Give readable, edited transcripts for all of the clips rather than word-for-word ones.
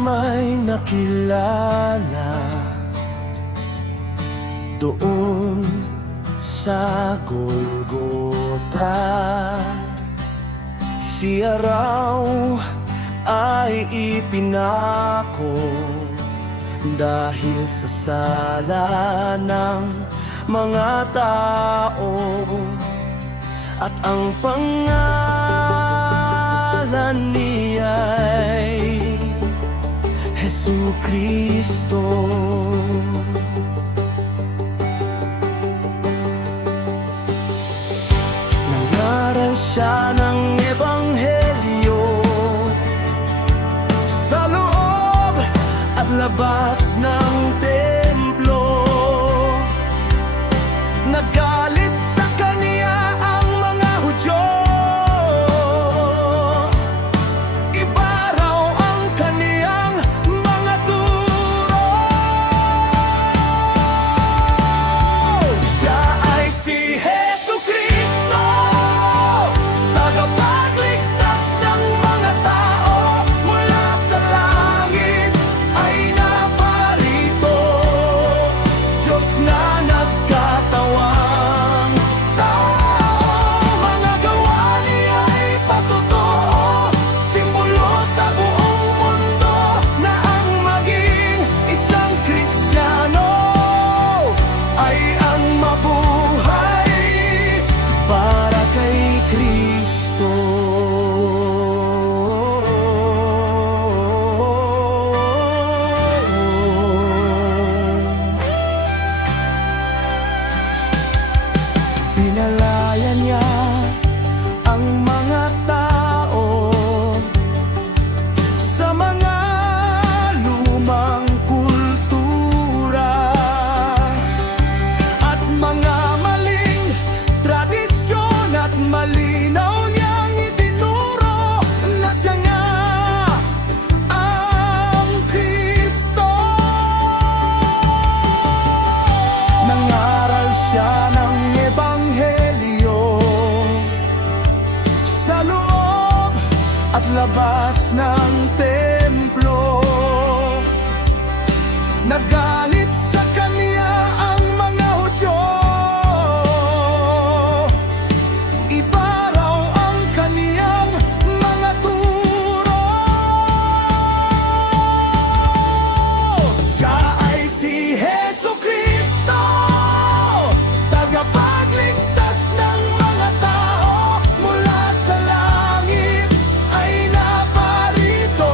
may nakilala doon sa Golgota. Siya raw ay ipinako dahil sa sala ng mga tao, at ang pangalan niya'y Jesucristo. Nangaral siya ng Ebanghelyo sa loob at labas ng templo. Nagalit sa kanya ang mga Hudyo, iba raw ang kaniyang mga turo. Siya ay si Jesucristo, tagapagligtas ng mga tao mula sa langit ay naparito. Diyos na nagkatawang tao, mga gawa niya ay patotoo, simbolo sa buong mundo na ang maging isang Kristiyano ay ang mabuhay para kay Kristo. Pinalaya niya ang mga tao sa mga lumang kultura at mga maling tradisyon, at malinaw niyang itinuro na siya nga ang Kristo. Nangaral siya ng Ebanghelyo sa loob at labas ng templo. Nagalit sa kanya ang mga Hudyo, iba raw ang kaniyang mga turo. Siya ay si Jesucristo, tagapagligtas ng mga tao mula sa langit ay naparito.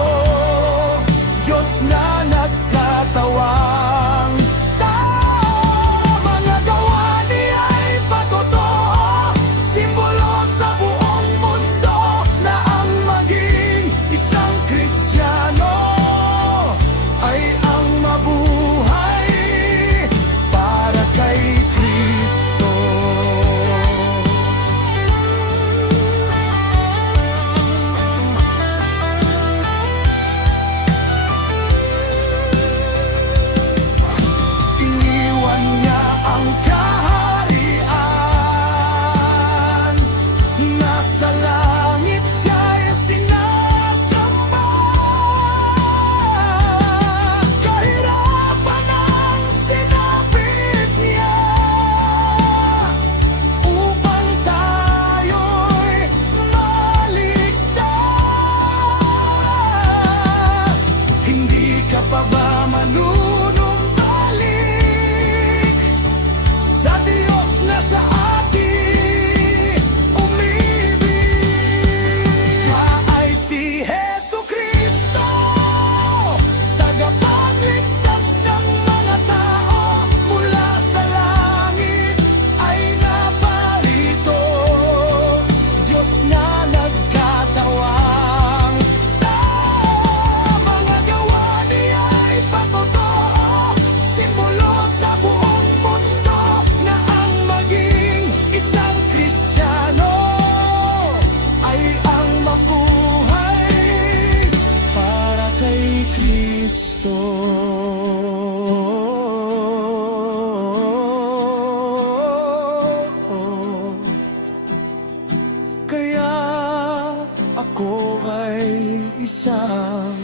Diyos na nagkatawang tao, mga gawa niya ay patotoo, simbolo sa buong mundo na ang maging isang Kristiyano ay ang mabuhay para kay Kristo. Iniwan niya ang kaharian, nasa langit siya'y sinasamba. Kahirapan ang sinapit niya upang tayo'y maligtas. Hindi ka pa ba manunumbalik sa Diyos na sa atin umibig? Siya ay si Jesucristo, tagapagligtas ng mga tao mula sa langit ay naparito. Diyos na nagkatawang tao, mga gawa niya ay patotoo, simbolo sa buong mundo na ang maging isang Kristiyano ay ang mabuhay para kay Kristo. Kaya ako ay isang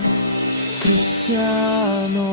Kristiyano.